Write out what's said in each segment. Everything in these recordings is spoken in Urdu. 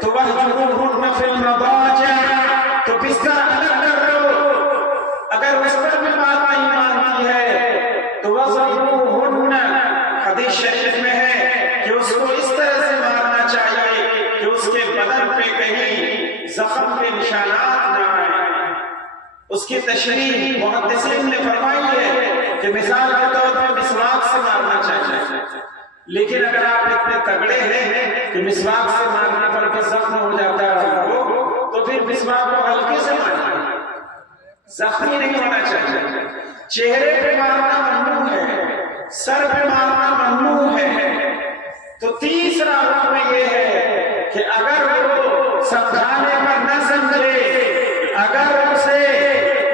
تو وَاهْجُرُوهُنَّ فِي الْمَضَاجِعِ تو بستر الگ کر دو، اگر اس پر بھی بات نہیں مانتی ہے تو وَاضْرِبُوهُنَّ حدیث شریف میں ہے کہ اس کو اس طرح سے مارنا چاہیے کہ اس کے بدن پہ کہیں زخم کے نشانات نہ آئیں۔ اس کی تشریح محدثین نے فرمائی ہے کہ مثال کے طور پر مسواک سے مارنا چاہیے، لیکن اگر آپ اتنے تگڑے ہیں کہ مسواک سے مارنے پر بھی زخم ہو جاتا ہے تو پھر مسواک کو ہلکے سے مارنا، زخمی نہیں ہونا چاہیے۔ چہرے پہ مارنا ممنوع ہے، سر پہ مارنا ممنوع ہے۔ تو تیسرا حکم یہ ہے کہ اگر وہ سمجھانے پر نہ سمجھے، اگر اسے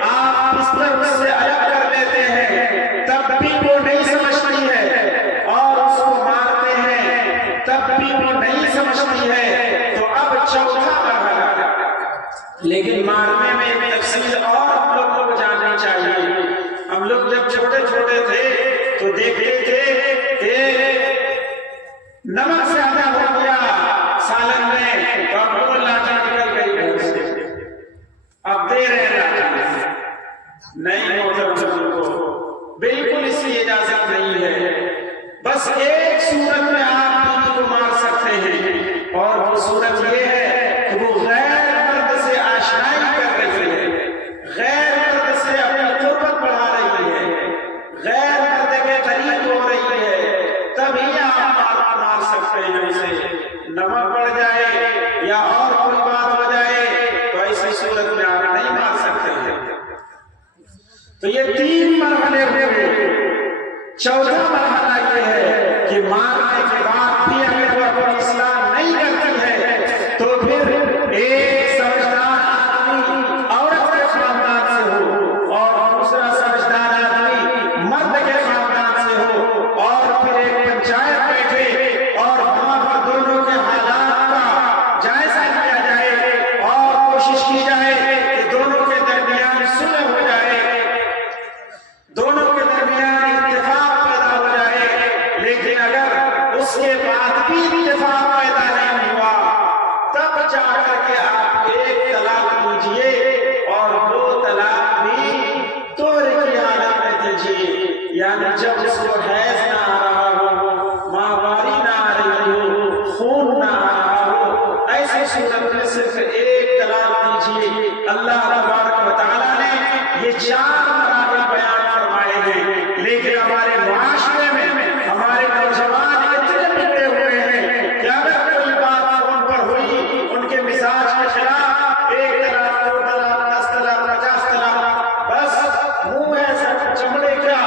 آپ بستر سے الگ کر لیتے ہیں تب بھی وہ نہیں سمجھتی ہے، اور اس کو مارتے ہیں تب بھی وہ نہیں سمجھتی ہے، تو اب چوتھا مرحلہ، لیکن مارنے میں تفصیل اور ہم لوگوں کو جاننی چاہیے۔ ہم لوگ جب چھوٹے چھوٹے تھے تو دیکھتے تھے کہ نمک زیادہ ہو گیا سالن میں تو اب وہ لاٹھی نکل گئی گھر سے، اب دے رہے لاٹھی نہیں محترم کو بالکل اس کی اجازت نہیں ہے۔ بس ایک صورت میں آپ بیوی کو مار سکتے ہیں، اور وہ صورت یہ ہے کہ وہ غیر مرد سے آشنائی کر رہی ہے، غیر مرد سے اپنی قربت بڑھا رہی ہے، غیر مرد کے قریب ہو رہی ہے، تب ہی آپ مار سکتے ہیں اسے۔ نمک بڑھ جائے یا اور کوئی بات ہو جائے تو ایسی صورت میں آپ نہیں مار سکتے ہیں۔ تو یہ تین مرحلے ہوئے۔ چوتھا مرحلہ یہ ہے کہ مارنے کے بعد بھی اگر وہ اپنی اصلاح نہیں کرتی ہے تو پھر ایک سمجھدار آدمی عورت کے خاندان سے ہو اور دوسرا سمجھدار آدمی مرد کے خاندان سے ہو، اور پھر ایک پنچایت بیٹھے اور وہاں پر دونوں کے حالات کا جائزہ لیا جائے اور کوشش کی جائے کہ دونوں کے درمیان صلح ہو جائے، دونوں کے درمیان اتفاق پیدا ہو جائے۔ لیکن اگر اس کے بعد بھی اتفاق پیدا نہیں ہوا تب جا کر کے آپ ایک طلاق دیجئے، اور وہ طلاق بھی توڑے کی حالت میں دیجئے، یعنی جب اس کو حیض نہ آ رہا ہو، ماہواری نہ آ رہی ہو، خون نہ آ رہا ہو، ایسی صورت میں صرف ایک طلاق دیجئے۔ اللہ تبارک و تعالیٰ نے یہ چار مراحل بیان فرمائے ہیں، لیکن ہمارے معاشرے میں ہمارے نوجوان اتنے بگڑے ہوئے ہیں کہ اگر کوئی بات فون پر ہوئی ان کے مزاج کے خلاف، ایک طلاق، دو طلاق، 10 طلاق، 50 طلاق، بس منہ ایسا چمڑے کیا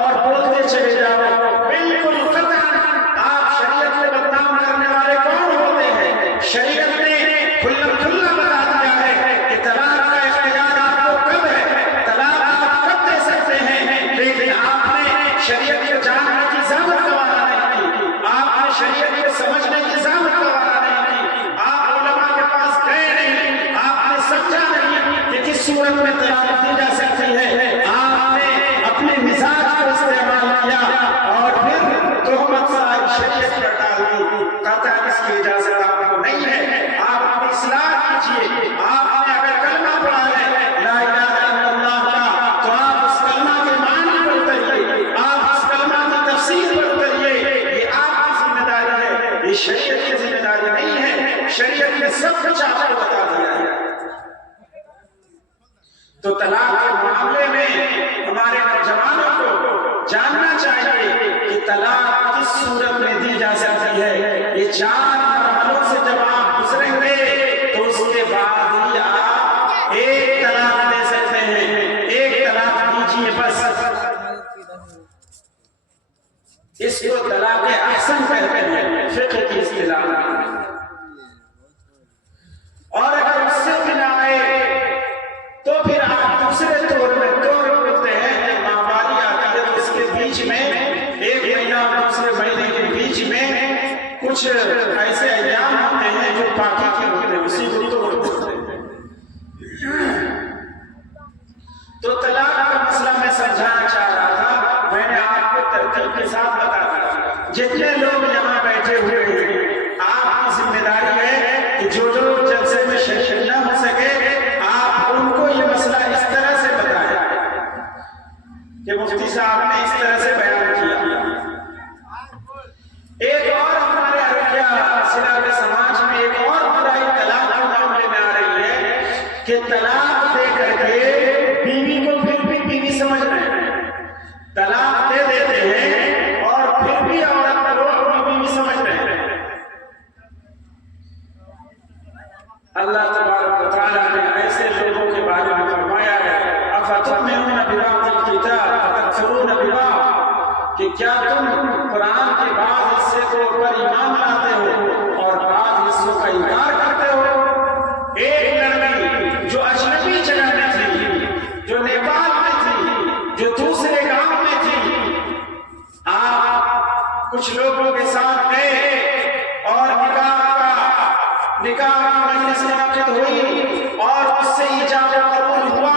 اور بولتے چلے جاؤ۔ بالکل قطعاً آپ شریعت میں بدنام کرنے والے کون ہوتے ہیں؟ شریعت نے کھلا بتا دیا ہے کہ طلاق کا اختیار آپ کو کب ہے، طلاق آپ کب دے سکتے ہیں، لیکن آپ نے شریعت کو جاننے کی زحمت گوارا نہیں کی، آپ نے شریعت کو سمجھنے کی زحمت گوارا نہیں کی، آپ علماء کے پاس گئے نہیں، آپ نے سمجھا نہیں کہ کس صورت میں طلاق دی جا سکتی ہے، آپ نے اپنے مزاج کو استعمال کیا اور پھر تہمت ساری شریعت پر ڈال دی۔ قطعاً اس کی اجازت آپ کو نہیں ہے، آپ اپنی اصلاح کیجئے۔ آپ نے اگر کلمہ پڑھا ہے لا الہ الا اللہ کا تو آپ اس کلمہ کے معنی پر اتریے، آپ اس کلمہ کی تفسیر پر اتریے، یہ آپ کی ذمہ داری ہے، یہ شریعت کی ذمہ داری نہیں ہے۔ شریعت نے سب کچھ آپ کو بتا دیا ہے۔ تو طلاق کے معاملے میں ہمارے نوجوانوں کو جاننا چاہیے کہ طلاق کس صورت میں دی جا سکتی ہے۔ یہ چار مرحلوں سے جب آپ گزریں گے تو اس کے بعد ہی آپ ایک طلاق دے سکتے ہیں۔ ایک طلاق دیجیے بس، اس کو طلاق احسن کہتے ہیں فقہ کی اصطلاح میں۔ اور اگر اس سے بھی نہ آئے تو پھر آپ دوسرے طور ملتے ہیں، جب ماہواری آتا ہے تو اس کے بیچ میں ایک مہینہ اور دوسرے مہینے کے بیچ میں کچھ ایسے کہ طلاق دے کر کے بیوی کو پھر بھی بیوی سمجھ رہے ہیں، طلاق دے دیتے ہیں اور پھر بھی عورت کو اپنی بیوی سمجھ رہے ہیں۔ اللہ تبارک و تعالیٰ نے ایسے لوگوں کے بارے میں فرمایا ہے افتؤمنون ببعض الکتاب وتکفرون ببعض، کہ کیا تم قرآن کے بعض حصے کو پر ایمان لاتے ہو اور بعض حصوں کا انکار کرتے ہو۔ ایک لڑکی جو اجنبی جگہ میں تھی، جو نیپال میں تھی، جو دوسرے گاؤں میں تھی، آپ کچھ لوگوں کے ساتھ گئے اور نکاح مجلس منعقد ہوئی اور اس سے ایجاب قبول ہوا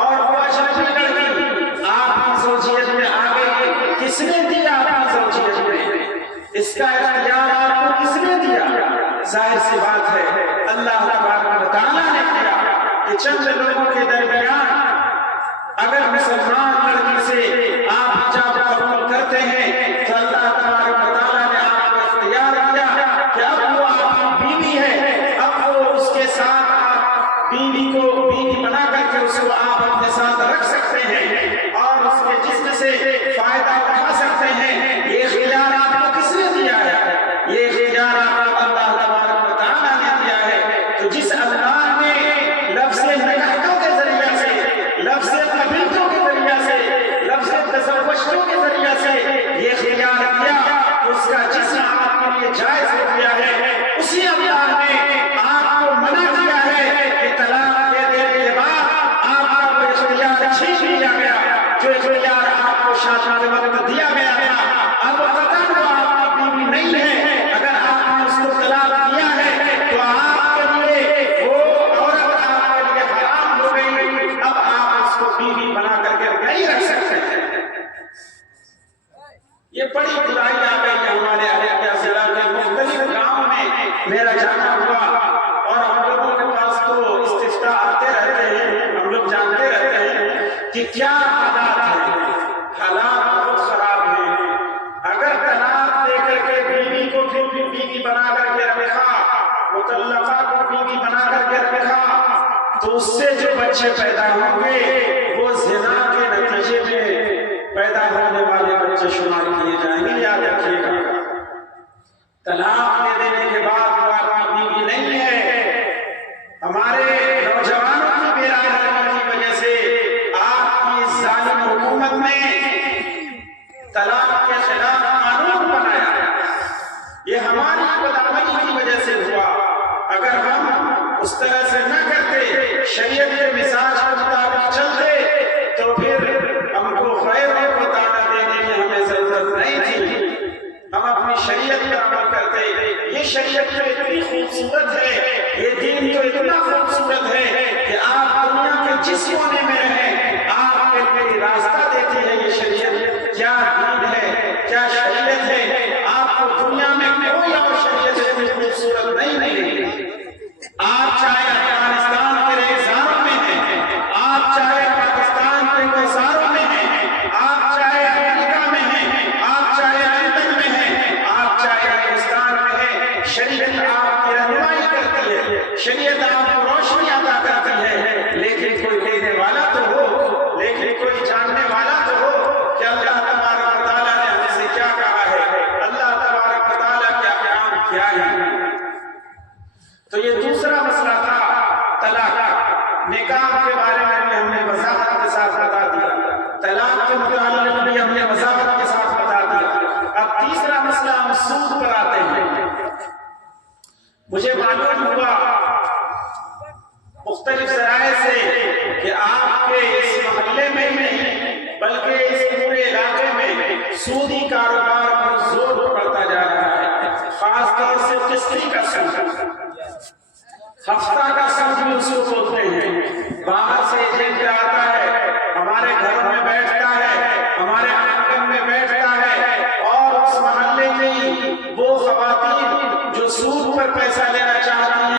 اور وہ اجنبی لڑکی آپ کی زوجیت میں آ گئی، کس نے دیا آپ کی زوجیت میں؟ اس کا اختیار آپ کو کس نے دیا؟ ظاہر سی بات ہے اللہ تبارک و تعالیٰ نے کیا کہ چند لوگوں کے درمیان اگر مسلمان لڑکی سے آپ ایجاب قبول کرتے ہیں تو اللہ تبارک و تعالیٰ نے آپ کو اختیار دیا کہ اب وہ آپ کی بیوی ہے، اب وہ اس کے ساتھ بیوی کو بیوی بنا کر کے اس کو آپ اپنے ساتھ رکھ سکتے ہیں اور اس کے جسم سے فائدہ اٹھا سکتے ہیں۔ یہ اختیار آپ کو کس نے دیا ہے؟ یہ اختیار آپ کو اللہ تبارک و تعالیٰ نے دیا ہے۔ تو جس اللہ نے لفظ نکاحوں کے ذریعے سے، لفظ قبیلتوں کے ذریعے سے، لفظ تزوجتوں کے ذریعے سے یہ اختیار دیا کہ اس کا جسم آپ کے لیے جائز ہو گیا ہے، اسی اللہ نے آپ کو منع کیا ہے کہ طلاق دے دینے کے بعد آپ کو اختیار چھین لیا گیا، جو اختیار آپ کو شادی کے وقت دیا گیا تھا، اب قطعاً وہ آپ کی بیوی نہیں ہے۔ اگر آپ نے اس کو طلاق دیا ہے تو آپ کے لیے وہ عورت آپ کے لیے حرام ہو گئی، اب آپ اس کو بیوی بنا کر کے نہیں رکھ سکتے ہیں۔ یہ بڑی برائی آ گئی ہے ہمارے اہلیہ ضلع کے مختلف گاؤں میں میرا جانا ہوا اور ہم لوگوں کے پاس تو استفتاء آتے رہتے ہیں، ہم لوگ جانتے رہتے ہیں کہ کیا حالات ہیں۔ حالات بہت خراب ہیں۔ اگر طلاق دے کر کے بیوی کو پھر بھی بیوی بنا کر کے رکھا، مطلقہ کو بیوی بنا کر کے رکھا، تو اس سے جو بچے پیدا ہوں گے وہ زنا کے نتیجے میں پیدا ہونے والے بچے شمار کیے جائیں گے۔ یاد رکھیے گا، طلاق دے دینے کے بعد وہ آپ کی بیوی نہیں ہے۔ ہمارے نوجوانوں کی بے راہی کی وجہ سے آپ کی ظالم حکومت نے طلاق کے خلاف قانون بنایا، یہ ہماری بدعملی کی وجہ سے ہوا۔ اگر ہم اس طرح سے نہ کرتے، شریعت کے مزاج کے مطابق چلتے، تو پھر ہم کو غیروں کو دعوت دینے کی ہمیں ضرورت نہیں تھی۔ ہم اپنی شریعت پر عمل کرتے۔ یہ شریعت تو اتنی خوبصورت ہے، یہ دین تو اتنا خوبصورت ہے کہ آپ دنیا کے جس کونے میں رہیں آپ کے لیے راستہ دیتی ہے۔ یہ شریعت کیا دین ہے، کیا شریعت ہے، آپ کو دنیا میں کوئی اور شریعت اتنی خوبصورت نہیں ملے۔ آپ چاہے افغانستان کے ریگزاروں میں ہیں، آپ چاہے پاکستان کے گوساروں میں ہیں، آپ چاہے امریکہ میں ہیں، آپ چاہے لندن میں ہیں، آپ چاہے ہندوستان میں ہیں، شریعت آپ کی رہنمائی کرتی ہے، شریعت آپ کو روشنی عطا کرتی ہے، لیکن کوئی دینے والا تو ہو، لیکن کوئی جاننے والا تو ہو کہ اللہ تبارک و تعالیٰ نے ہم سے کیا کہا ہے، اللہ تبارک و تعالیٰ کیا کام کیا ہے۔ تو یہ دوسرا مسئلہ تھا طلاق۔ نکاح کے بارے میں بھی ہم نے وضاحت کے ساتھ بتا دیا، طلاق کے متعلق بھی ہم نے وضاحت کے ساتھ بتا دیا۔ اب تیسرا مسئلہ ہم سود پر آتے ہیں۔ مجھے معلوم ہوا مختلف ذرائع سے کہ آپ کے اس محلے میں ہی نہیں بلکہ اس پورے علاقے میں سودی کاروبار پر زور پڑتا جا رہا ہے، خاص طور سے قسطی کا سود، ہفتہ کا